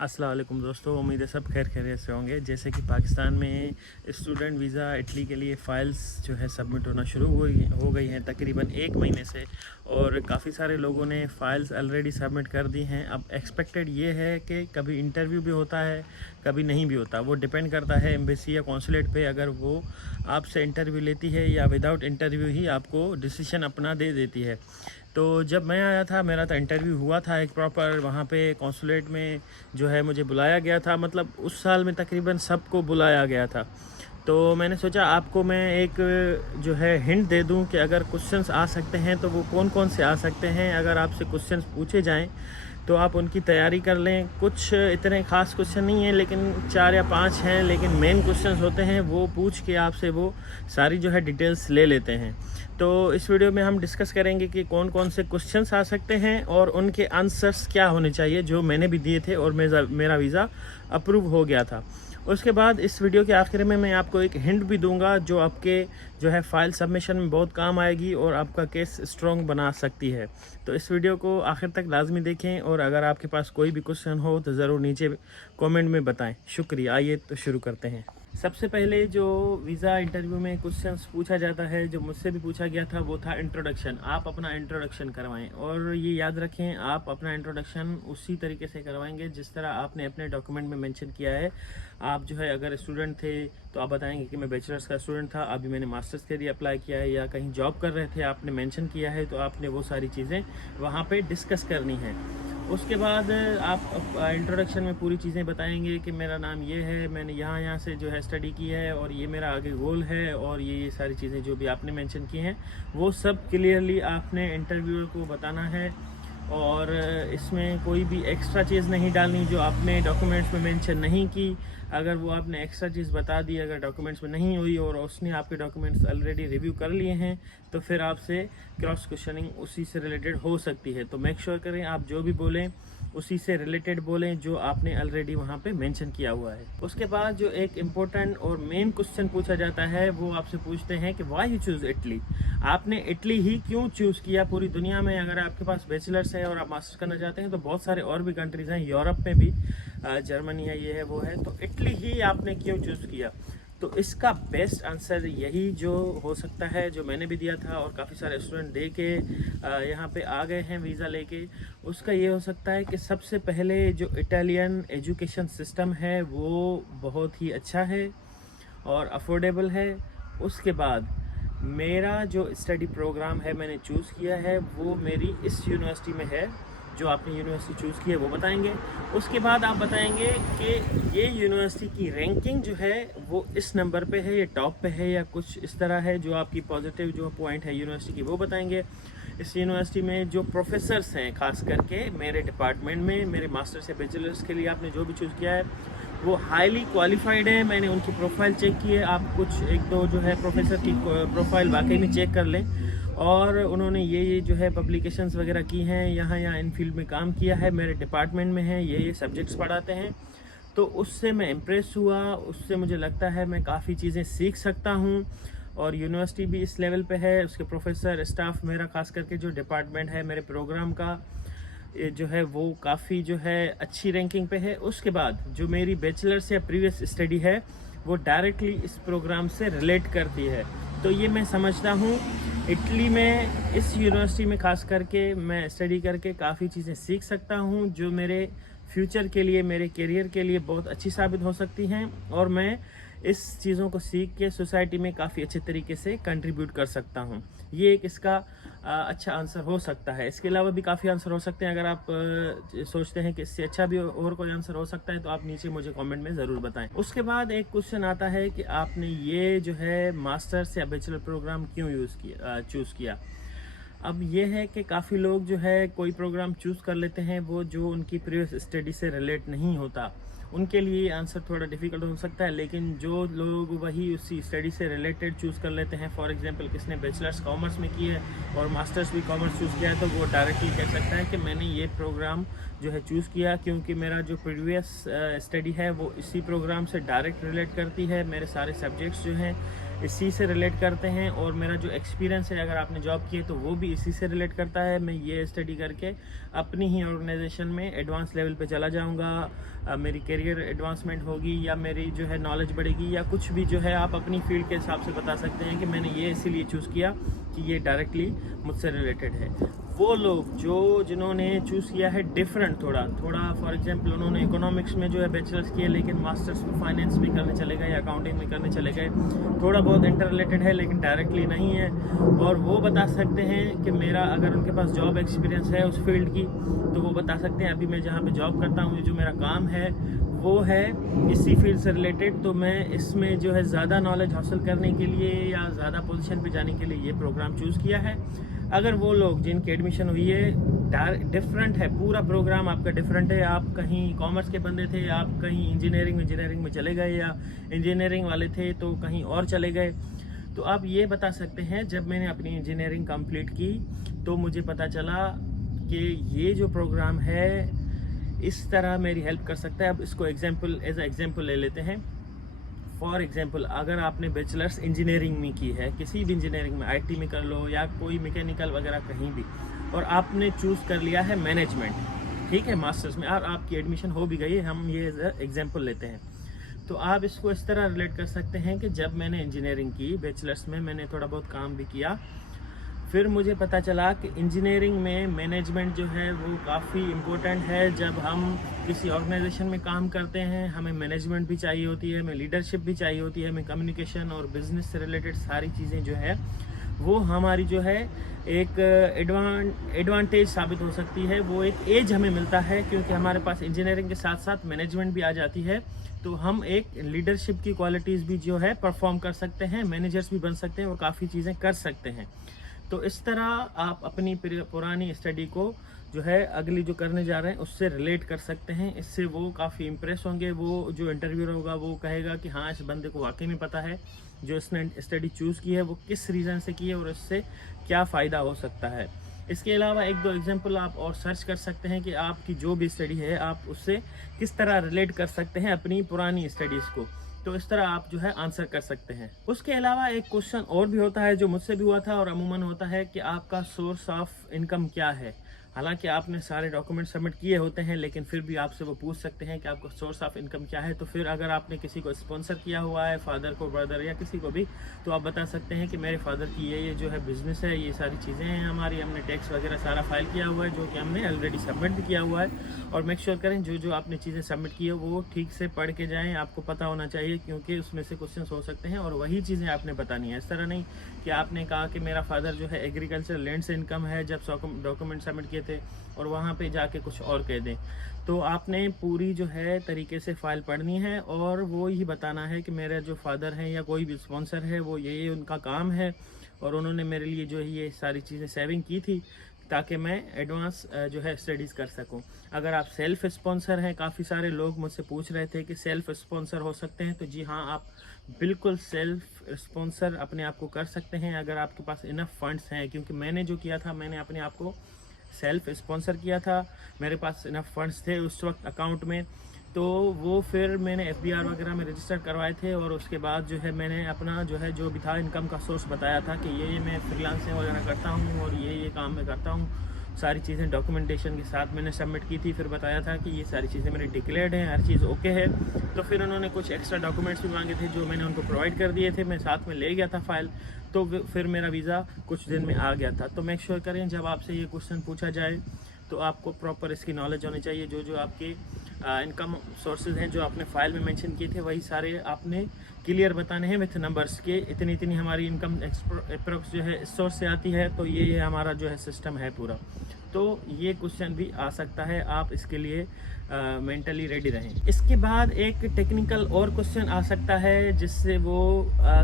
अस्सलाम वालेकुम दोस्तों, उम्मीद है सब खैर खैरियत से होंगे। जैसे कि पाकिस्तान में स्टूडेंट वीज़ा इटली के लिए फ़ाइल्स जो है सबमिट होना शुरू हो गई हैं तकरीबन 1 महीने से, और काफ़ी सारे लोगों ने फ़ाइल्स ऑलरेडी सबमिट कर दी हैं। अब एक्सपेक्टेड ये है कि कभी इंटरव्यू भी होता है, कभी नहीं भी होता। वो डिपेंड करता है एम्बेसी या कौंसलेट पे। अगर वो आपसे इंटरव्यू लेती है या विदाउट इंटरव्यू ही आपको डिसीजन अपना दे देती है। तो जब मैं आया था, मेरा तो इंटरव्यू हुआ था एक प्रॉपर, वहाँ पे कौंसुलेट में जो है मुझे बुलाया गया था। मतलब उस साल में तकरीबन सबको बुलाया गया था। तो मैंने सोचा आपको मैं एक जो है हिंट दे दूं कि अगर क्वेश्चंस आ सकते हैं तो वो कौन कौन से आ सकते हैं। अगर आपसे क्वेश्चंस पूछे जाएं तो आप उनकी तैयारी कर लें। कुछ इतने ख़ास क्वेश्चन नहीं हैं, लेकिन 4 या 5 हैं, लेकिन मेन क्वेश्चंस होते हैं, वो पूछ के आपसे वो सारी जो है डिटेल्स ले लेते हैं। तो इस वीडियो में हम डिस्कस करेंगे कि कौन कौन से क्वेश्चंस आ सकते हैं और उनके आंसर्स क्या होने चाहिए, जो मैंने भी दिए थे और मेरा वीज़ा अप्रूव हो गया था। उसके बाद इस वीडियो के आखिर में मैं आपको एक हिंट भी दूंगा जो आपके जो है फ़ाइल सबमिशन में बहुत काम आएगी और आपका केस स्ट्रॉन्ग बना सकती है। तो इस वीडियो को आखिर तक लाजमी देखें, और अगर आपके पास कोई भी क्वेश्चन हो तो ज़रूर नीचे कमेंट में बताएं। शुक्रिया। आइए तो शुरू करते हैं। सबसे पहले जो वीज़ा इंटरव्यू में क्वेश्चंस पूछा जाता है, जो मुझसे भी पूछा गया था, वो था इंट्रोडक्शन। आप अपना इंट्रोडक्शन करवाएं, और ये याद रखें आप अपना इंट्रोडक्शन उसी तरीके से करवाएंगे जिस तरह आपने अपने डॉक्यूमेंट में मेंशन किया है। आप जो है अगर स्टूडेंट थे तो आप बताएंगे कि मैं बैचलर्स का स्टूडेंट था, अभी मैंने मास्टर्स के लिए अप्लाई किया है, या कहीं जॉब कर रहे थे आपने मेंशन किया है, तो आपने वो सारी चीज़ें वहाँ पे डिस्कस करनी है। उसके बाद आप इंट्रोडक्शन में पूरी चीज़ें बताएंगे कि मेरा नाम ये है, मैंने यहाँ से जो है स्टडी की है, और ये मेरा आगे गोल है, और ये सारी चीज़ें जो भी आपने मेंशन की हैं वो सब क्लियरली आपने इंटरव्यूअर को बताना है। और इसमें कोई भी एक्स्ट्रा चीज़ नहीं डालनी जो आपने डॉक्यूमेंट्स में मेंशन नहीं की। अगर वो आपने एक्स्ट्रा चीज़ बता दी, अगर डॉक्यूमेंट्स में नहीं हुई और उसने आपके डॉक्यूमेंट्स ऑलरेडी रिव्यू कर लिए हैं, तो फिर आपसे क्रॉस क्वेश्चनिंग उसी से रिलेटेड हो सकती है। तो मेक श्योर करें आप जो भी बोलें उसी से रिलेटेड बोलें जो आपने ऑलरेडी वहाँ पे मेंशन किया हुआ है। उसके बाद जो एक इम्पोर्टेंट और मेन क्वेश्चन पूछा जाता है, वो आपसे पूछते हैं कि व्हाई यू चूज़ इटली। आपने इटली ही क्यों चूज़ किया। पूरी दुनिया में अगर आपके पास बैचलर्स है और आप मास्टर्स करना चाहते हैं तो बहुत सारे और भी कंट्रीज़ हैं, यूरोप में भी, जर्मनी है, ये है वो है, तो इटली ही आपने क्यों चूज़ किया। तो इसका बेस्ट आंसर यही जो हो सकता है, जो मैंने भी दिया था और काफ़ी सारे स्टूडेंट दे के यहाँ पे आ गए हैं वीज़ा लेके, उसका ये हो सकता है कि सबसे पहले जो इटालियन एजुकेशन सिस्टम है वो बहुत ही अच्छा है और अफोर्डेबल है। उसके बाद मेरा जो स्टडी प्रोग्राम है मैंने चूज़ किया है वो मेरी इस यूनिवर्सिटी में है, जो आपने यूनिवर्सिटी चूज़ की है वो बताएंगे। उसके बाद आप बताएंगे कि ये यूनिवर्सिटी की रैंकिंग जो है वो इस नंबर पे है, ये टॉप पे है, या कुछ इस तरह है। जो आपकी पॉजिटिव जो पॉइंट है यूनिवर्सिटी की वो बताएंगे। इस यूनिवर्सिटी में जो प्रोफेसर्स हैं, खास करके मेरे डिपार्टमेंट में, मेरे मास्टर्स या बैचलर्स के लिए आपने जो भी चूज़ किया है वो हाईली क्वालिफाइड है। मैंने उनकी प्रोफाइल चेक की है। आप कुछ एक दो जो है प्रोफेसर की प्रोफाइल वाकई में चेक कर लें, और उन्होंने ये जो है पब्लिकेशंस वगैरह की हैं, यहाँ इन फील्ड में काम किया है, मेरे डिपार्टमेंट में है, ये सब्जेक्ट्स पढ़ाते हैं। तो उससे मैं इम्प्रेस हुआ, उससे मुझे लगता है मैं काफ़ी चीज़ें सीख सकता हूँ। और यूनिवर्सिटी भी इस लेवल पे है, उसके प्रोफेसर स्टाफ, मेरा खास करके जो डिपार्टमेंट है मेरे प्रोग्राम का, ये जो है वो काफ़ी जो है अच्छी रैंकिंग पे है। उसके बाद जो मेरी बैचलर्स या प्रीवियस स्टडी है वो डायरेक्टली इस प्रोग्राम से रिलेट करती है। तो ये मैं समझता हूँ इटली में, इस यूनिवर्सिटी में खास करके मैं स्टडी करके काफ़ी चीज़ें सीख सकता हूँ जो मेरे फ्यूचर के लिए, मेरे करियर के लिए बहुत अच्छी साबित हो सकती हैं, और मैं इस चीज़ों को सीख के सोसाइटी में काफ़ी अच्छे तरीके से कंट्रीब्यूट कर सकता हूँ। ये एक इसका अच्छा आंसर हो सकता है। इसके अलावा भी काफ़ी आंसर हो सकते हैं। अगर आप सोचते हैं कि इससे अच्छा भी और कोई आंसर हो सकता है तो आप नीचे मुझे कमेंट में ज़रूर बताएं। उसके बाद एक क्वेश्चन आता है कि आपने ये जो है मास्टर्स या बैचलर प्रोग्राम क्यों चूज़ किया। अब ये है कि काफ़ी लोग जो है कोई प्रोग्राम चूज़ कर लेते हैं वो जो उनकी प्रीवियस स्टडी से रिलेट नहीं होता, उनके लिए आंसर थोड़ा डिफ़िकल्ट हो सकता है। लेकिन जो लोग वही उसी स्टडी से रिलेटेड चूज़ कर लेते हैं, फॉर एग्जांपल किसने बैचलर्स कॉमर्स में की है और मास्टर्स भी कॉमर्स चूज़ किया है, तो वो डायरेक्टली कह सकता है कि मैंने ये प्रोग्राम जो है चूज़ किया क्योंकि मेरा जो प्रीवियस स्टडी है वो इसी प्रोग्राम से डायरेक्ट रिलेट करती है। मेरे सारे सब्जेक्ट्स जो हैं इसी से रिलेट करते हैं, और मेरा जो एक्सपीरियंस है, अगर आपने जॉब की है तो वो भी इसी से रिलेट करता है। मैं ये स्टडी करके अपनी ही ऑर्गेनाइजेशन में एडवांस लेवल पे चला जाऊंगा, मेरी करियर एडवांसमेंट होगी, या मेरी जो है नॉलेज बढ़ेगी, या कुछ भी जो है आप अपनी फील्ड के हिसाब से बता सकते हैं कि मैंने ये इसीलिए चूज़ किया कि ये डायरेक्टली मुझसे रिलेटेड है। वो लोग जिन्होंने चूज़ किया है डिफरेंट थोड़ा, फॉर एग्जांपल उन्होंने इकोनॉमिक्स में जो है बैचलर्स किया, लेकिन मास्टर्स में फाइनेंस में करने चले गए या अकाउंटिंग में करने चले गए, थोड़ा बहुत इंटर रिलेटेड है लेकिन डायरेक्टली नहीं है, और वो बता सकते हैं कि मेरा, अगर उनके पास जॉब एक्सपीरियंस है उस फील्ड की, तो वो बता सकते हैं अभी मैं जहाँ पे जॉब करता हूँ, जो मेरा काम है वो है इसी फील्ड से रिलेटेड, तो मैं इसमें जो है ज़्यादा नॉलेज हासिल करने के लिए या ज़्यादा पोजीशन पे जाने के लिए ये प्रोग्राम चूज़ किया है। अगर वो लोग जिनकी एडमिशन हुई है डिफरेंट है, पूरा प्रोग्राम आपका डिफरेंट है, आप कहीं कॉमर्स के बंदे थे, आप कहीं इंजीनियरिंग में चले गए, या इंजीनियरिंग वाले थे तो कहीं और चले गए, तो आप ये बता सकते हैं जब मैंने अपनी इंजीनियरिंग कंप्लीट की तो मुझे पता चला कि ये जो प्रोग्राम है इस तरह मेरी हेल्प कर सकता है। अब इसको एज एग्जाम्पल ले लेते हैं। फॉर एग्जांपल, अगर आपने बैचलर्स इंजीनियरिंग में की है, किसी भी इंजीनियरिंग में, आईटी में कर लो या कोई मैकेनिकल वगैरह कहीं भी, और आपने चूज़ कर लिया है मैनेजमेंट, ठीक है, मास्टर्स में, और आपकी एडमिशन हो भी गई है, हम ये एग्जांपल लेते हैं, तो आप इसको इस तरह रिलेट कर सकते हैं कि जब मैंने इंजीनियरिंग की बैचलर्स में, मैंने थोड़ा बहुत काम भी किया, फिर मुझे पता चला कि इंजीनियरिंग में मैनेजमेंट जो है वो काफ़ी इम्पोर्टेंट है। जब हम किसी ऑर्गेनाइजेशन में काम करते हैं हमें मैनेजमेंट भी चाहिए होती है, हमें लीडरशिप भी चाहिए होती है, हमें कम्युनिकेशन और बिजनेस से रिलेटेड सारी चीज़ें जो है वो हमारी जो है एक एडवांटेज साबित हो सकती है। वो एक एज हमें मिलता है क्योंकि हमारे पास इंजीनियरिंग के साथ साथ मैनेजमेंट भी आ जाती है, तो हम एक लीडरशिप की क्वालिटीज़ भी जो है परफॉर्म कर सकते हैं, मैनेजर्स भी बन सकते हैं और काफ़ी चीज़ें कर सकते हैं। तो इस तरह आप अपनी पुरानी स्टडी को जो है अगली जो करने जा रहे हैं उससे रिलेट कर सकते हैं। इससे वो काफ़ी इम्प्रेस होंगे, वो जो इंटरव्यूअर होगा वो कहेगा कि हाँ इस बंदे को वाकई में पता है जो इसने स्टडी चूज़ की है वो किस रीज़न से की है और इससे क्या फ़ायदा हो सकता है। इसके अलावा एक दो एग्जांपल आप और सर्च कर सकते हैं कि आपकी जो भी स्टडी है आप उससे किस तरह रिलेट कर सकते हैं अपनी पुरानी स्टडीज़ को, तो इस तरह आप जो है आंसर कर सकते हैं। उसके अलावा एक क्वेश्चन और भी होता है जो मुझसे भी हुआ था और अमूमन होता है कि आपका सोर्स ऑफ इनकम क्या है। हालांकि आपने सारे डॉक्यूमेंट सबमिट किए होते हैं लेकिन फिर भी आपसे वो पूछ सकते हैं कि आपका सोर्स ऑफ इनकम क्या है। तो फिर अगर आपने किसी को स्पॉन्सर किया हुआ है, फादर को, ब्रदर या किसी को भी, तो आप बता सकते हैं कि मेरे फादर की ये जो है बिज़नेस है, ये सारी चीज़ें हैं हमारी, हमने टैक्स वगैरह सारा फाइल किया हुआ है जो कि हमने ऑलरेडी सबमिट भी किया हुआ है। और मेक श्योर करें जो आपने चीज़ें सबमिट की है वो ठीक से पढ़ के जाएँ, आपको पता होना चाहिए क्योंकि उसमें से क्वेश्चन हो सकते हैं और वही चीज़ें आपने बतानी है। इस तरह नहीं कि आपने कहा कि मेरा फादर जो है एग्रीकल्चर लैंड से इनकम है जब डॉक्यूमेंट सबमिट किए थे और वहाँ पे जाके कुछ और कह दें। तो आपने पूरी जो है तरीके से फ़ाइल पढ़नी है और वो ही बताना है कि मेरे जो फादर हैं या कोई भी स्पॉन्सर है वो ये उनका काम है और उन्होंने मेरे लिए जो है ये सारी चीज़ें सेविंग की थी ताकि मैं एडवांस जो है स्टडीज़ कर सकूं। अगर आप सेल्फ़ स्पॉन्सर हैं, काफ़ी सारे लोग मुझसे पूछ रहे थे कि सेल्फ़ स्पॉन्सर हो सकते हैं, तो जी हाँ, आप बिल्कुल सेल्फ़ स्पॉन्सर अपने आप को कर सकते हैं अगर आपके पास इनफ फंड्स हैं। क्योंकि मैंने जो किया था, मैंने अपने आप को सेल्फ़ स्पॉन्सर किया था, मेरे पास इनफ फंड्स थे उस वक्त अकाउंट में, तो वो फिर मैंने FBR वगैरह में रजिस्टर करवाए थे और उसके बाद जो है मैंने अपना जो है जो भी था इनकम का सोर्स बताया था कि ये मैं फ्रीलांसिंग वगैरह करता हूँ और ये काम मैं करता हूँ। सारी चीज़ें डॉक्यूमेंटेशन के साथ मैंने सबमिट की थी, फिर बताया था कि ये सारी चीज़ें मेरी डिक्लेयर्ड हैं, हर चीज़ ओके है। तो फिर उन्होंने कुछ एक्स्ट्रा डॉक्यूमेंट्स भी मांगे थे जो मैंने उनको प्रोवाइड कर दिए थे, मैं साथ में ले गया था फ़ाइल, तो फिर मेरा वीज़ा कुछ दिन में आ गया था। तो मेक श्योर करें जब आपसे ये क्वेश्चन पूछा जाए तो आपको प्रॉपर इसकी नॉलेज होनी चाहिए। जो आपके इनकम सोर्सेज हैं जो आपने फ़ाइल में मेंशन किए थे वही सारे आपने क्लियर बताने हैं विथ नंबर्स के, इतनी हमारी इनकम अप्रोक्स जो है इस सोर्स से आती है, तो ये हमारा जो है सिस्टम है पूरा। तो ये क्वेश्चन भी आ सकता है, आप इसके लिए मेंटली रेडी रहें। इसके बाद एक टेक्निकल और क्वेश्चन आ सकता है जिससे वो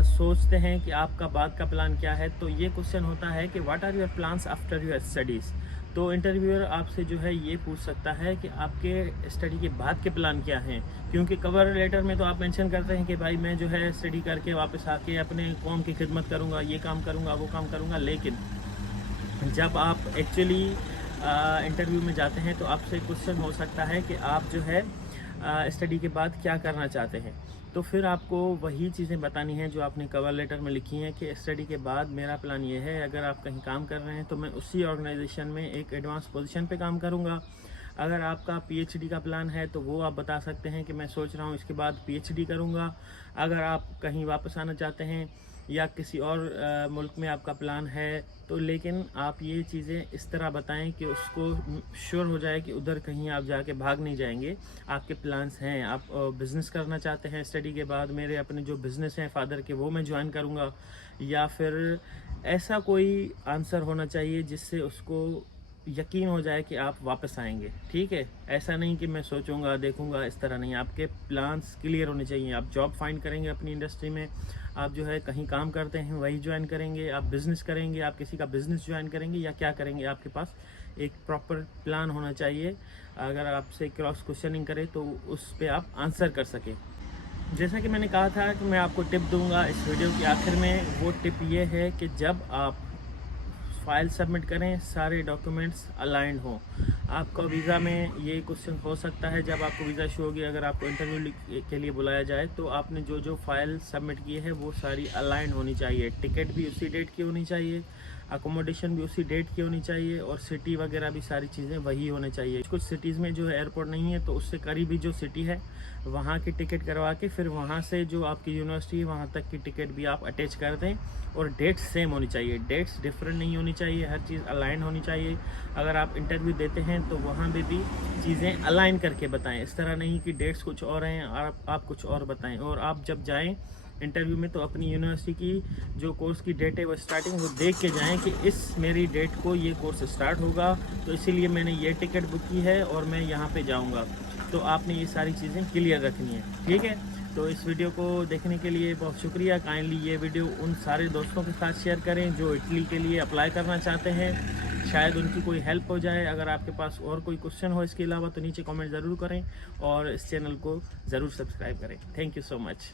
सोचते हैं कि आपका बाद का प्लान क्या है। तो ये क्वेश्चन होता है कि what are your plans after your studies. तो इंटरव्यूअर आपसे जो है ये पूछ सकता है कि आपके स्टडी के बाद के प्लान क्या हैं, क्योंकि कवर लेटर में तो आप मेंशन करते हैं कि भाई मैं जो है स्टडी करके वापस आके अपने कौम की खिदमत करूँगा, ये काम करूँगा, वो काम करूँगा, लेकिन जब आप एक्चुअली इंटरव्यू में जाते हैं तो आपसे क्वेश्चन हो सकता है कि आप जो है स्टडी के बाद क्या करना चाहते हैं। तो फिर आपको वही चीज़ें बतानी हैं जो आपने कवर लेटर में लिखी हैं कि स्टडी के बाद मेरा प्लान ये है, अगर आप कहीं काम कर रहे हैं तो मैं उसी ऑर्गेनाइजेशन में एक एडवांस पोजीशन पे काम करूँगा। अगर आपका पीएचडी का प्लान है तो वो आप बता सकते हैं कि मैं सोच रहा हूँ इसके बाद पीएचडी करूँगा। अगर आप कहीं वापस आना चाहते हैं या किसी और मुल्क में आपका प्लान है तो लेकिन आप ये चीज़ें इस तरह बताएं कि उसको श्योर हो जाए कि उधर कहीं आप जाके भाग नहीं जाएंगे। आपके प्लान्स हैं, आप बिज़नेस करना चाहते हैं स्टडी के बाद, मेरे अपने जो बिज़नेस हैं फादर के वो मैं ज्वाइन करूँगा, या फिर ऐसा कोई आंसर होना चाहिए जिससे उसको यकीन हो जाए कि आप वापस आएंगे। ठीक है, ऐसा नहीं कि मैं सोचूंगा देखूंगा, इस तरह नहीं। आपके प्लान्स क्लियर होने चाहिए। आप जॉब फाइंड करेंगे अपनी इंडस्ट्री में, आप जो है कहीं काम करते हैं वही ज्वाइन करेंगे, आप बिज़नेस करेंगे, आप किसी का बिज़नेस ज्वाइन करेंगे या क्या करेंगे, आपके पास एक प्रॉपर प्लान होना चाहिए। अगर आपसे क्रॉस क्वेश्चनिंग करे तो उस पर आप आंसर कर सकें। जैसा कि मैंने कहा था कि मैं आपको टिप दूंगा इस वीडियो के आखिर में, वो टिप ये है कि जब आप फाइल सबमिट करें सारे डॉक्यूमेंट्स अलाइंड हों। आपका वीज़ा में ये क्वेश्चन हो सकता है जब आपको वीज़ा शो होगी, अगर आपको इंटरव्यू के लिए बुलाया जाए तो आपने जो जो फाइल सबमिट की है वो सारी अलाइंड होनी चाहिए। टिकट भी उसी डेट की होनी चाहिए, अकोमोडेशन भी उसी डेट की होनी चाहिए और सिटी वगैरह भी सारी चीज़ें वही होनी चाहिए। कुछ सिटीज़ में जो है एयरपोर्ट नहीं है तो उससे करीबी जो सिटी है वहाँ की टिकट करवा के फिर वहाँ से जो आपकी यूनिवर्सिटी है वहाँ तक की टिकट भी आप अटैच कर दें। और डेट्स सेम होनी चाहिए, डेट्स डिफरेंट नहीं होनी चाहिए, हर चीज़ अलाइन होनी चाहिए। अगर आप इंटरव्यू देते हैं तो वहाँ पे भी चीज़ें अलाइन करके बताएं, इस तरह नहीं कि डेट्स कुछ और हैं और आप कुछ और बताएं। और आप जब जाएं इंटरव्यू में तो अपनी यूनिवर्सिटी की जो कोर्स की डेट है वो स्टार्टिंग वो देख के जाएं कि इस मेरी डेट को ये कोर्स स्टार्ट होगा तो इसीलिए मैंने ये टिकट बुक की है और मैं यहाँ पे जाऊँगा। तो आपने ये सारी चीज़ें क्लियर रखनी है। ठीक है, तो इस वीडियो को देखने के लिए बहुत शुक्रिया। काइंडली ये वीडियो उन सारे दोस्तों के साथ शेयर करें जो इटली के लिए अप्लाई करना चाहते हैं, शायद उनकी कोई हेल्प हो जाए। अगर आपके पास और कोई क्वेश्चन हो इसके अलावा तो नीचे कमेंट ज़रूर करें और इस चैनल को ज़रूर सब्सक्राइब करें। Thank you so much.